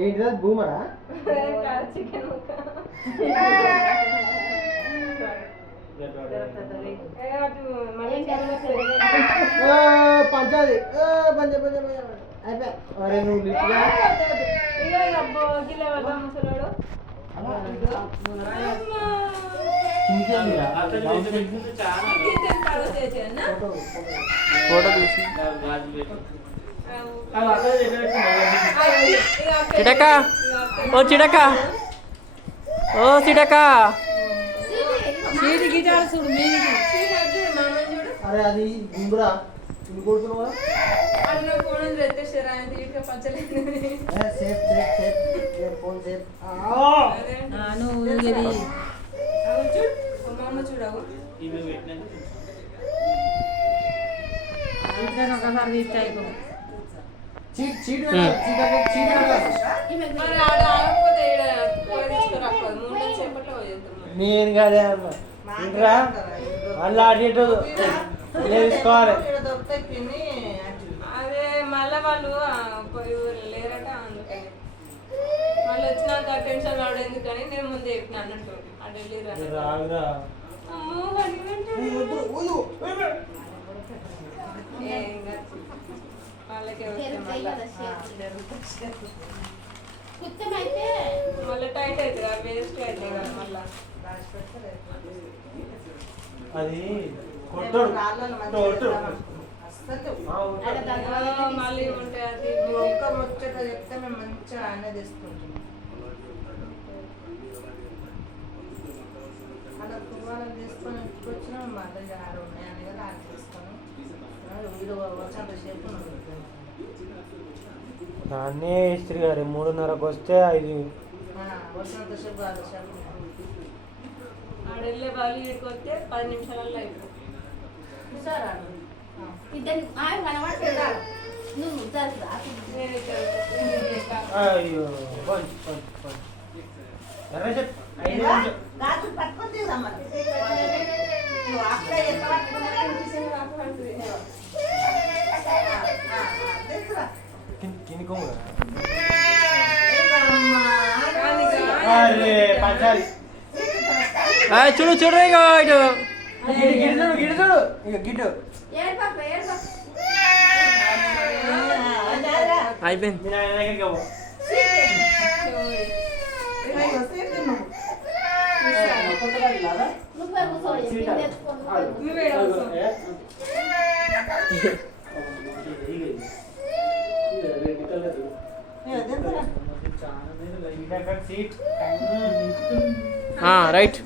ఏంటిదా భూమరా chicken పంచాది అరే నువ్వు photo తీసి చిడక ఓ చిడక ఓ చిడక అరే అది గుండురా కొడుతున్నావా నేను కాదే అమ్మా మళ్ళీ అడిగేటు తీసుకోవాలి. అదే మళ్ళీ వాళ్ళు లేరట అందుకని మళ్ళీ వచ్చినాక టెన్షన్ రావడం ఎందుకని నేను ముందే చెప్పిన అన్నట్టు అటు వెళ్ళిరా వాళ్ళకే మళ్ళీ టైట్ అవుతుంది వేస్ట్ అవుతుంది కదా మళ్ళీ అది మళ్ళీ ఉంటాయి అది ఒక్క ముచ్చట చెప్తే మేము మంచిగా ఆయన తీసుకుంటాం. అలా తువ్వాలం తీసుకొని ఇంటికొచ్చినా మళ్ళీ ఆరు ఉన్నాయని కదా ఆరు తీసుకొని వీడు వచ్చేంత సేపు దాన్నే ఇస్త్రీ గారు 3:30కి వస్తే 5 వచ్చినంత సేపు కాదు సేపు ఆడెళ్ళే వాళ్ళు ఇక్కడికి వస్తే 10 నిమిషాలలో అయిపోతుంది. అయ్యో పట్టుకొని తీసామని చూడు చూడు ఇక ఇటు గిడు ఇక గిడ్డు అయిపోయింది. రైట్.